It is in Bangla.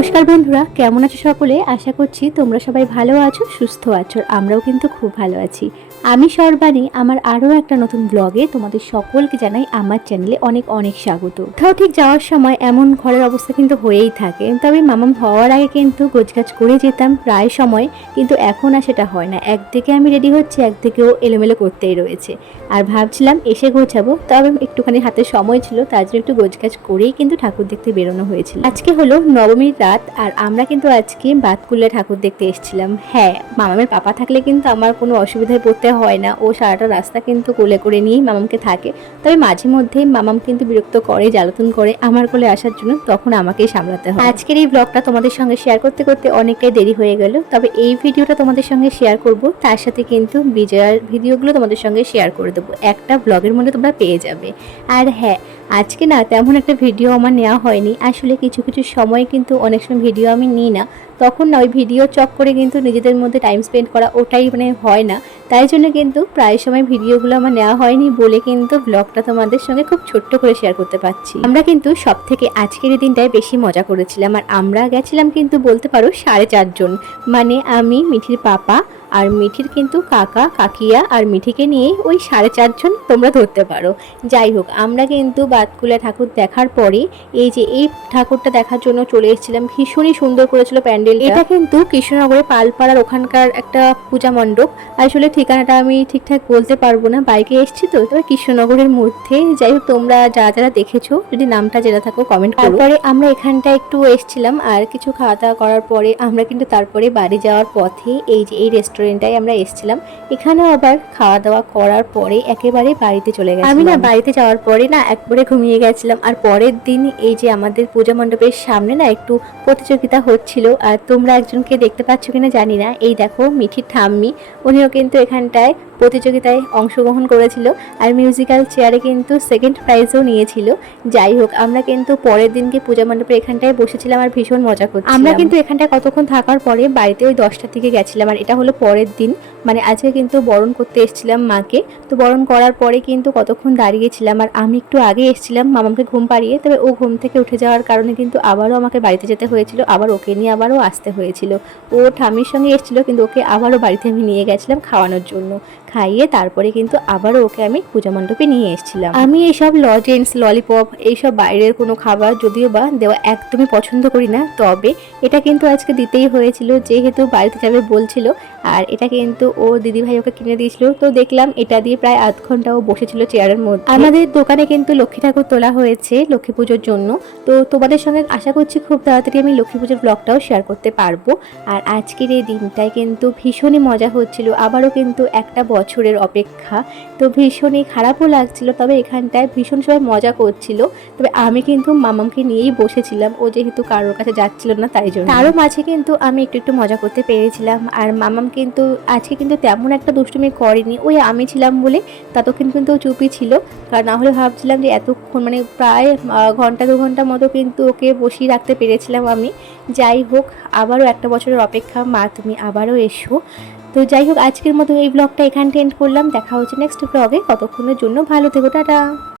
নমস্কার বন্ধুরা, কেমন আছো সকলে? আশা করছি তোমরা সবাই ভালো আছো, সুস্থ আছো। আমরাও কিন্তু খুব ভালো আছি। আমি সর্বাণী, আমার আরও একটা নতুন ব্লগে তোমাদের সকলকে জানাই আমার চ্যানেলে অনেক অনেক স্বাগত। কোথাও ঠিক যাওয়ার সময় এমন ঘরের অবস্থা কিন্তু হয়েই থাকে, তবে মামাম হওয়ার আগে কিন্তু গোছগাছ করে যেতাম প্রায় সময়, কিন্তু এখন আর সেটা হয় না। একদিকে আমি রেডি হচ্ছি, একদিকেও এলোমেলো করতেই রয়েছে। আর ভাবছিলাম এসে গোছাবো, তবে একটুখানি হাতে সময় ছিল, তার জন্য একটু গোছগাছ করেই কিন্তু ঠাকুর দেখতে বেরোনো হয়েছিল। আজকে হলো নবমীর রাত, আর আমরা কিন্তু আজকে বাতকুল্লা ঠাকুর দেখতে এসেছিলাম। হ্যাঁ, মামামের পাপা থাকলে কিন্তু আমার কোনো অসুবিধায় পড়তে হয় না, ও সারাটা রাস্তা কিন্তু কোলে করে নিয়েই মামামকে থাকে। তবে মাঝে মধ্যেই মামাম কিন্তু বিরক্ত করে, জ্বালাতন করে আমার কোলে আসার জন্য, তখন আমাকেই সামলাতে হয়। আজকের এই ব্লগটা তোমাদের সঙ্গে শেয়ার করতে করতে অনেকটাই দেরি হয়ে গেল, তবে এই ভিডিওটা তোমাদের সঙ্গে শেয়ার করব, তার সাথে কিন্তু বিজয়ার ভিডিওগুলো তোমাদের সঙ্গে শেয়ার করে দেবো। একটা ব্লগের মধ্যে তোমরা পেয়ে যাবে। আর হ্যাঁ, আজকে না তেমন একটা ভিডিও আমার নেওয়া হয়নি। আসলে কিছু কিছু সময় কিন্তু অনেক সময় ভিডিও আমি নিই না, তখন না ওই ভিডিও চক্করে কিন্তু নিজেদের মধ্যে টাইম স্পেন্ড করা ওটাই হয় না। তাই জন্য কিন্তু প্রায় সময় ভিডিওগুলো আমার নেওয়া হয়নি বলে কিন্তু ব্লগটা তোমাদের সঙ্গে খুব ছোট্ট করে শেয়ার করতে পারছি। আমরা কিন্তু সব থেকে আজকের এই দিনটায় বেশি মজা করেছিলাম, আর আমরা গেছিলাম কিন্তু বলতে পারো 4.5 জন। মানে আমি, মিঠির পাপা, আর মিঠির কিন্তু কাকা কাকিয়া, আর মিঠিকে নিয়ে ওই 4.5 জন তোমরা ধরতে পারো। যাই হোক, আমরা কিন্তু বাতকুলা ঠাকুর দেখার পরে এই ঠাকুরটা দেখার জন্য চলে এসেছিলাম। ভীষণই সুন্দর করেছিল প্যান্ডেল। এটা কিন্তু কৃষ্ণনগরের পালপাড়ার ওখানকার একটা পূজা মণ্ডপ। আসলে ঠিকানাটা আমি ঠিকঠাক বলতে পারবো না, বাইকে এসেছি তো, তবে কৃষ্ণনগরের মধ্যে। যাই হোক, তোমরা যারা যারা দেখেছো যদি নামটা জেনে থাকো কমেন্ট করো। তারপরে আমরা এখানটা একটু এসেছিলাম, আর কিছু খাওয়া দাওয়া করার পরে আমরা কিন্তু তারপরে বাড়ি যাওয়ার পথে এই রেস্টুরেন্টটাই আমরা এসেছিলাম। এখানেও আবার খাওয়া দাওয়া করার পরে একেবারে বাড়িতে চলে গেছি। আমি না বাড়িতে যাওয়ার পরে না একবারে ঘুমিয়ে গেছিলাম। আর পরের দিন আমাদের পূজা মণ্ডপের সামনে না একটু প্রতিযোগিতা হচ্ছিল, আর তোমরা একজনকে দেখতে পাচ্ছ কিনা জানি না, এই দেখো মিঠির ঠাম্মি, উনিও কিন্তু এখানটায় প্রতিযোগিতায় অংশগ্রহণ করেছিল, আর মিউজিক্যাল চেয়ারে কিন্তু সেকেন্ড প্রাইজও নিয়েছিল। যাই হোক, আমরা কিন্তু পরের দিনকে পূজা মণ্ডপে এখানটায় বসেছিলাম আর ভীষণ মজা করছিলাম। আমরা কিন্তু এখানটায় কতক্ষণ থাকার পরে বাড়িতে ওই 10টার দিকে গেছিলাম, আর এটা হলো পরের দিন। মানে আজকে কিন্তু বরণ করতে এসেছিলাম মাকে, তো বরণ করার পরে কিন্তু কতক্ষণ দাঁড়িয়েছিলাম, আর আমি একটু আগে এসেছিলাম মামাকে ঘুম পাড়িয়ে, তবে ও ঘুম থেকে উঠে যাওয়ার কারণে কিন্তু আবারও আমাকে বাড়িতে যেতে হয়েছিল, আবার ওকে নিয়ে আবারও আসতে হয়েছিল। ও ঠাম্মির সঙ্গে এসেছিল, কিন্তু ওকে আবারও বাড়িতে আমি নিয়ে গেছিলাম খাওয়ানোর জন্য। খাইয়ে তারপরে কিন্তু আবারও ওকে আমি পূজা মণ্ডপে নিয়ে এসেছিলাম। আমি এইসব লজেন্স, ললিপপ, এইসব বাইরের কোনো খাবার যদিও বা দেওয়া একদমই পছন্দ করি না, তবে এটা কিন্তু আজকে দিতেই হয়েছিল, যেহেতু বাড়িতে যাবে বলছিল। আর এটা কিন্তু ও দিদিভাই ওকে কিনে দিয়েছিল, তো দেখলাম এটা দিয়ে প্রায় আধ ঘন্টা ও বসেছিল চেয়ারের মধ্যে। আমাদের দোকানে কিন্তু লক্ষ্মী ঠাকুর তোলা হয়েছে লক্ষ্মী পুজোর জন্য, তো তোমাদের সঙ্গে আশা করছি খুব তাড়াতাড়ি আমি লক্ষ্মী পুজোর ব্লগটাও শেয়ার করতে পারবো। আর আজকের এই দিনটায় কিন্তু ভীষণই মজা হচ্ছিল, আবারও কিন্তু একটা বছরের অপেক্ষা, তো ভীষণই খারাপও লাগছিল, তবে এখানটায় ভীষণ সবাই মজা করছিল। তবে আমি কিন্তু মামামকে নিয়েই বসেছিলাম, ও যেহেতু কারোর কাছে যাচ্ছিল না তাই জন্য। তারও মাঝে কিন্তু আমি একটু একটু মজা করতে পেরেছিলাম। আর মামাম কিন্তু আজকে কিন্তু তেমন একটা দুষ্টুমি করেনি, ওই আমি ছিলাম বলে ততক্ষণ কিন্তু চুপই ছিল। কারণ না হলে ভাবছিলাম যে এতক্ষণ মানে প্রায় ঘন্টা 2 ঘন্টা মতো কিন্তু ওকে বসিয়ে রাখতে পেরেছিলাম আমি। যাই হোক, আবারও একটা বছরের অপেক্ষা, মা তুমি আবারও এসো। তো যাই হোক, আজকের মতো এই ব্লগটা এখানে এন্ড করলাম। দেখা হচ্ছে নেক্সট ব্লগে, ততক্ষণের জন্য ভালো থেকো, টাটা।